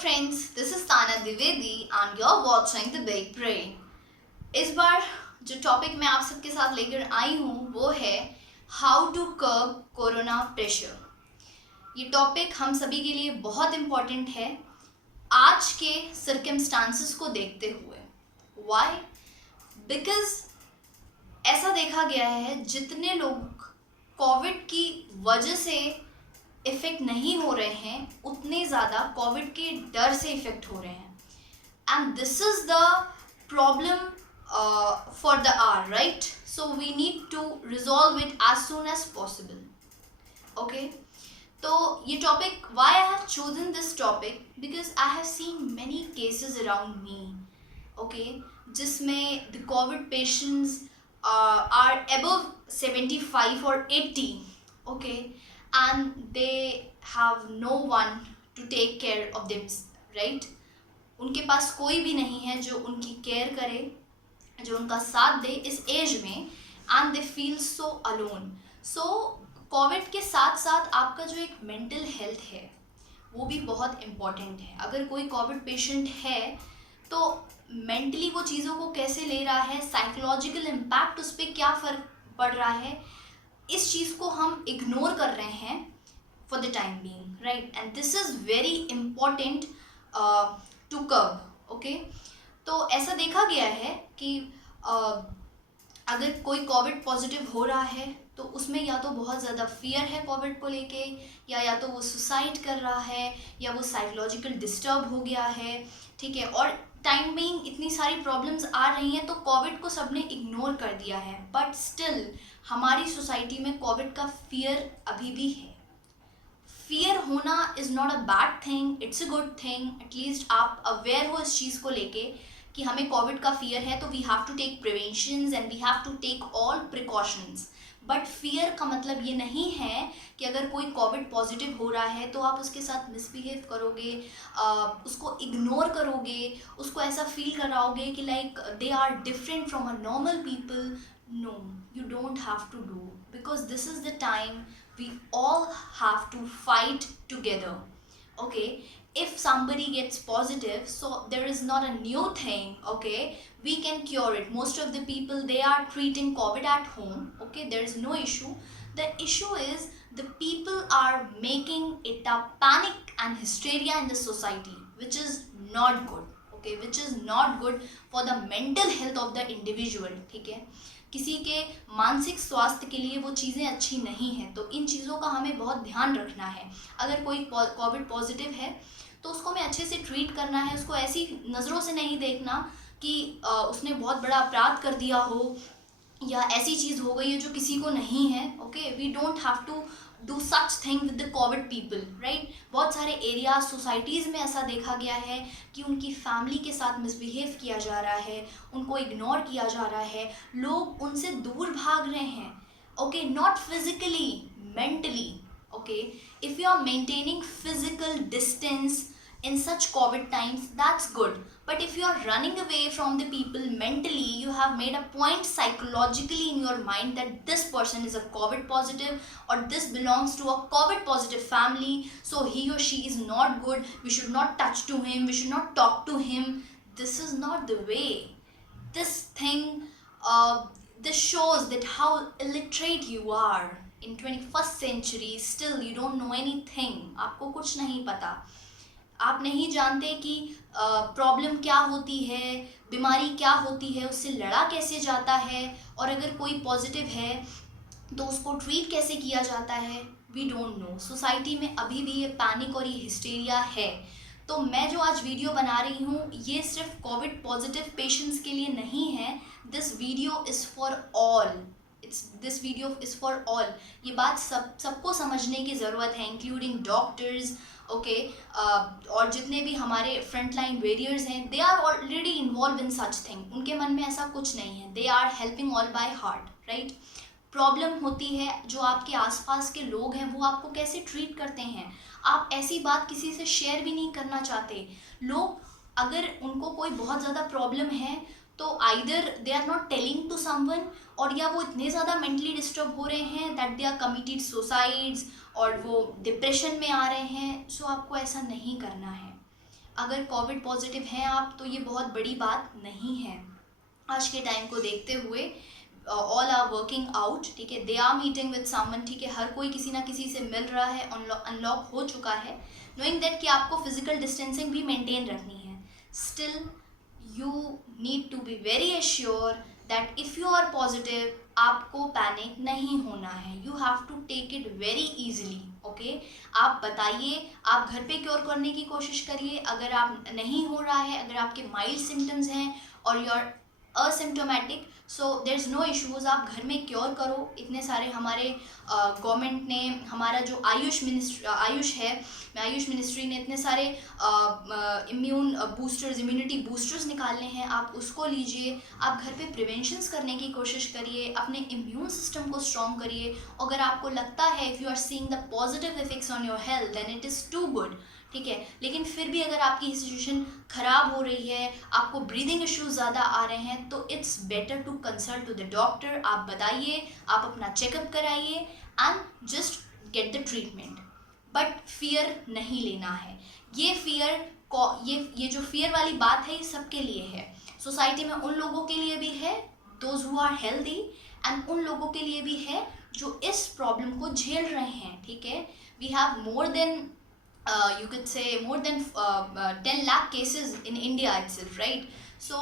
friends, this is Tana Dwivedi and you're watching The Big Brain. इस बार जो topic मैं आप सबके साथ लेकर आई हूँ वो है how to curb corona pressure. ये टॉपिक हम सभी के लिए बहुत इम्पॉर्टेंट है आज के सर्कमस्टांसेस को देखते हुए। वाई? बिकॉज ऐसा देखा गया है जितने लोग कोविड की वजह से इफ़ेक्ट नहीं हो रहे हैं उतने ज़्यादा कोविड के डर से इफ़ेक्ट हो रहे हैं। And this is the problem for the hour, right? So we need to resolve it as soon as possible. Okay, तो ये topic, why I have chosen this topic, because I have seen many cases around me, okay, जिसमें the COVID patients are above 75 or 80, okay, and they have no one to take care of them, right? उनके पास कोई भी नहीं है जो उनकी care करे, जो उनका साथ दे इस एज में, and they feel so alone. So Covid के साथ साथ आपका जो एक मेंटल हेल्थ है वो भी बहुत इम्पॉर्टेंट है। अगर कोई कोविड पेशेंट है तो मेंटली वो चीज़ों को कैसे ले रहा है, साइकोलॉजिकल इम्पैक्ट उस पर क्या फ़र्क पड़ रहा है, इस चीज़ को हम इग्नोर कर रहे हैं for the time being, right? And this is very important to curb, okay. तो ऐसा देखा गया है कि अगर कोई कोविड पॉजिटिव हो रहा है तो उसमें या तो बहुत ज़्यादा फियर है कोविड को लेके, या तो वो सुसाइड कर रहा है, या वो साइकोलॉजिकल डिस्टर्ब हो गया है, ठीक है। और टाइम बीइंग इतनी सारी प्रॉब्लम्स आ रही हैं तो कोविड को सबने इग्नोर कर दिया है, बट स्टिल हमारी सोसाइटी में कोविड का फियर अभी भी है। फियर होना is not a bad thing, it's a good thing. At least आप अवेयर हो इस चीज़ को लेके कि हमें कोविड का फियर है तो we have to take preventions and we have to take all precautions. But fear का मतलब ये नहीं है कि अगर कोई कोविड पॉजिटिव हो रहा है तो आप उसके साथ मिसबिहेव करोगे, उसको इग्नोर करोगे, उसको ऐसा फील कराओगे कि like they are different from a normal people. No, you don't have to do, because this is the time we all have to fight together, okay? If somebody gets positive, so there is not a new thing, okay, we can cure it. Most of the people, they are treating COVID at home, okay, there is no issue. The issue is the people are making it a panic and hysteria in the society, which is not good, okay, which is not good for the mental health of the individual, ठीक है। किसी के मानसिक स्वास्थ्य के लिए वो चीज़ें अच्छी नहीं हैं, तो इन चीज़ों का हमें बहुत ध्यान रखना है। अगर कोई कोविड पॉजिटिव है तो उसको हमें अच्छे से ट्रीट करना है, उसको ऐसी नज़रों से नहीं देखना कि उसने बहुत बड़ा अपराध कर दिया हो या ऐसी चीज़ हो गई है जो किसी को नहीं है, okay. We don't have to do such thing with the covid people, right? बहुत सारे एरिया सोसाइटीज़ में ऐसा देखा गया है कि उनकी फैमिली के साथ मिसबिहेव किया जा रहा है, उनको इग्नोर किया जा रहा है, लोग उनसे दूर भाग रहे हैं, okay, not physically, mentally, okay? If you are maintaining physical distance in such COVID times, that's good. But if you are running away from the people mentally, you have made a point psychologically in your mind that this person is a COVID positive or this belongs to a COVID positive family, so he or she is not good, we should not touch to him, we should not talk to him. This is not the way. This thing, this shows that how illiterate you are. In 21st century, still you don't know anything. आपको कुछ नहीं पता, आप नहीं जानते कि problem क्या होती है, बीमारी क्या होती है, उससे लड़ा कैसे जाता है, और अगर कोई पॉजिटिव है तो उसको ट्रीट कैसे किया जाता है, वी डोंट नो। सोसाइटी में अभी भी ये पैनिक और ये हिस्टेरिया है। तो मैं जो आज वीडियो बना रही हूँ ये सिर्फ कोविड पॉजिटिव पेशेंट्स के लिए नहीं है, this video is for all, this video is for all. ये बात सबको समझने की ज़रूरत है, इंक्लूडिंग डॉक्टर्स, ओके, और जितने भी हमारे फ्रंट लाइन वेरियर्स हैं, they are already involve in such thing. उनके मन में ऐसा कुछ नहीं है, they are helping all by heart, right? Problem होती है जो आपके आसपास के लोग हैं वो आपको कैसे ट्रीट करते हैं। आप ऐसी बात किसी से शेयर भी नहीं करना चाहते। लोग अगर उनको कोई बहुत ज़्यादा प्रॉब्लम है तो either they are not telling to someone, और या वो इतने ज़्यादा मेंटली डिस्टर्ब हो रहे हैं that they are committed suicides, और वो डिप्रेशन में आ रहे हैं। सो आपको ऐसा नहीं करना है, अगर कोविड पॉजिटिव हैं आप तो ये बहुत बड़ी बात नहीं है। आज के टाइम को देखते हुए ऑल आर वर्किंग आउट, ठीक है, they are meeting with someone, ठीक है, हर कोई किसी ना किसी से मिल रहा है, अनलॉक हो चुका है, नोइंग दैट कि आपको फिजिकल डिस्टेंसिंग भी मेंटेन रखनी है। Still you need to be very assure that if you are positive, आपको पैनिक नहीं होना है, you have to take it very easily. Okay, आप बताइए, आप घर पे क्योर करने की कोशिश करिए। अगर आप नहीं हो रहा है, अगर आपके माइल्ड सिम्टम्स हैं और you are asymptomatic, so there is no issues, आप घर में क्योर करो। इतने सारे हमारे गवर्नमेंट ने, हमारा जो आयुष मिनिस्ट्री ने इतने सारे इम्यूनिटी बूस्टर्स निकालने हैं, आप उसको लीजिए। आप घर पे प्रिवेंशंस करने की कोशिश करिए, अपने इम्यून सिस्टम को स्ट्रॉन्ग करिए। अगर आपको लगता है if you are seeing the positive effects on your health then it is too good, ठीक है। लेकिन फिर भी अगर आपकी सिचुएशन ख़राब हो रही है, आपको ब्रीदिंग इश्यूज ज़्यादा आ रहे हैं, तो it's better to consult to the doctor. आप बताइए, आप अपना चेकअप कराइए and just get the treatment. But fear नहीं लेना है। ये फियर ये जो फियर वाली बात है, ये सबके लिए है। सोसाइटी में उन लोगों के लिए भी है those who are healthy, and उन लोगों के लिए भी है जो इस प्रॉब्लम को झेल रहे हैं, ठीक है। We have more than you could say more than 10 lakh cases in India itself, right? So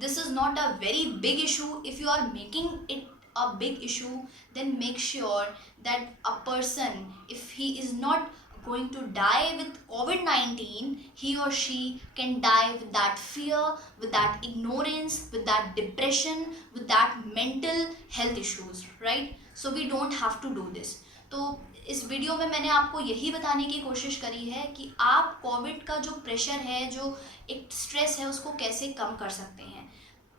this is not a very big issue. If you are making it a big issue, then make sure that a person, if he is not going to die with COVID-19, he or she can die with that fear, with that ignorance, with that depression, with that mental health issues, right? So we don't have to do this. तो इस video में मैंने आपको यही बताने की कोशिश करी है कि आप कोविड का जो प्रेशर है, जो एक स्ट्रेस है, उसको कैसे कम कर सकते हैं।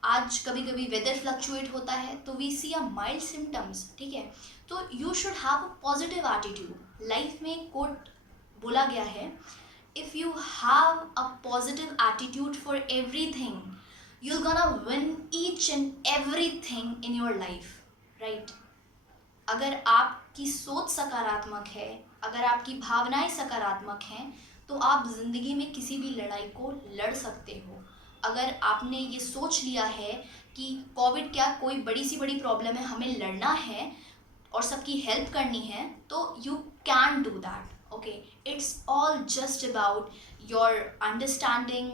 आज कभी कभी वेदर फ्लक्चुएट होता है तो we see a mild symptoms, ठीक है। तो you should have a positive attitude. Life में कोट बोला गया है, if you have a positive attitude for everything, you are gonna win each and everything in your life, right. अगर आपकी सोच सकारात्मक है, अगर आपकी भावनाएं सकारात्मक हैं, तो आप ज़िंदगी में किसी भी लड़ाई को लड़ सकते हो। अगर आपने ये सोच लिया है कि कोविड क्या कोई बड़ी सी बड़ी प्रॉब्लम है, हमें लड़ना है और सबकी हेल्प करनी है, तो you can do that. Okay, it's all just about your understanding,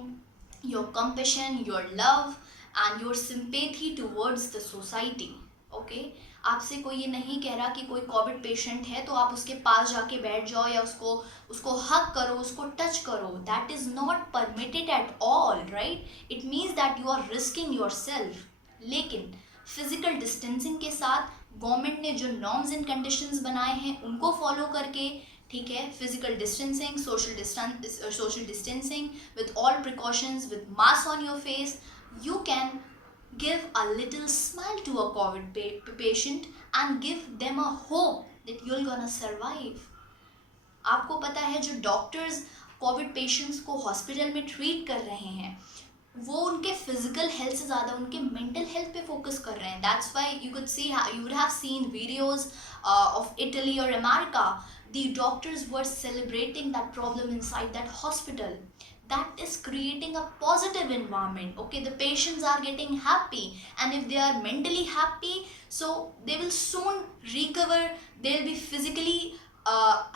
your compassion, your love and your sympathy towards the society. Okay, आपसे कोई ये नहीं कह रहा कि कोई कोविड पेशेंट है तो आप उसके पास जाके बैठ जाओ या उसको हक करो, उसको टच करो। That is not permitted at all, right. It means that you are risking your self. लेकिन फिजिकल डिस्टेंसिंग के साथ गवर्नमेंट ने जो नॉर्म्स एंड कंडीशंस बनाए हैं उनको फॉलो करके, ठीक है, physical distancing, social distancing with all precautions, with mask on your face, you can give a little smile to a COVID patient and give them a hope that you're gonna survive. आपको पता है जो doctors Covid patients को hospital में treat कर रहे हैं, वो उनके फिजिकल हेल्थ से ज़्यादा उनके मेंटल हेल्थ पे फोकस कर रहे हैं। That's why you would have seen videos of Italy और America, the doctors were celebrating that problem inside that hospital. That is creating a positive environment. Okay, the patients are getting happy, and if they are mentally happy, so they will soon recover. They'll be physically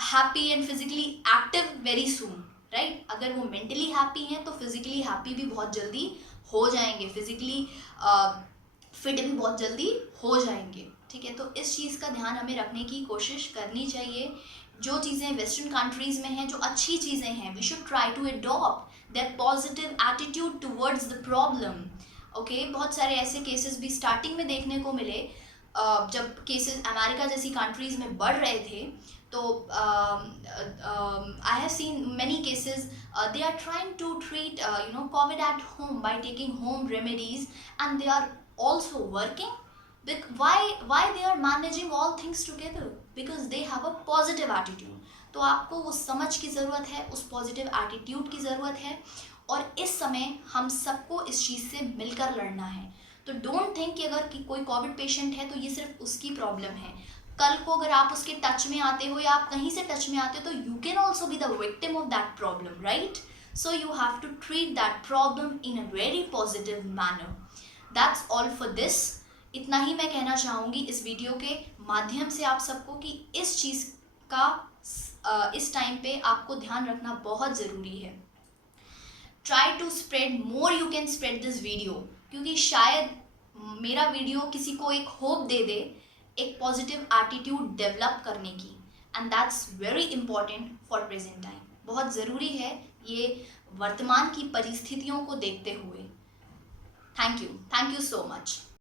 happy and physically active very soon, right? अगर वो mentally happy हैं तो physically happy भी बहुत जल्दी हो जाएंगे, physically fit भी बहुत जल्दी हो जाएंगे, ठीक है। तो इस चीज़ का ध्यान हमें रखने की कोशिश करनी चाहिए। जो चीज़ें वेस्टर्न कंट्रीज़ में हैं, जो अच्छी चीज़ें हैं, we should try to adopt that positive attitude towards the problem. Okay, बहुत सारे ऐसे केसेस भी स्टार्टिंग में देखने को मिले जब केसेस अमेरिका जैसी कंट्रीज़ में बढ़ रहे थे, तो I have seen many cases they are trying to treat covid at home by taking home remedies and they are also working. Why they are managing all things together? Because they have a positive attitude. तो आपको वो समझ की ज़रूरत है, उस positive attitude की ज़रूरत है, और इस समय हम सबको इस चीज़ से मिलकर लड़ना है. तो डोंट थिंक कि अगर कि कोई कोविड पेशेंट है तो ये सिर्फ उसकी प्रॉब्लम है. कल को अगर आप उसके टच में आते हो या आप कहीं से टच में आते हो तो you can also be the victim of that problem, right? So you have to treat that problem in a very positive manner. That's all for this. इतना ही मैं कहना चाहूँगी इस वीडियो के माध्यम से आप सबको कि इस चीज़ का इस टाइम पे आपको ध्यान रखना बहुत ज़रूरी है. Try to spread more you can spread this video, क्योंकि शायद मेरा वीडियो किसी को एक होप दे दे एक पॉजिटिव एटीट्यूड डेवलप करने की, and that's very important for present time. बहुत ज़रूरी है ये वर्तमान की परिस्थितियों को देखते हुए. Thank you so much.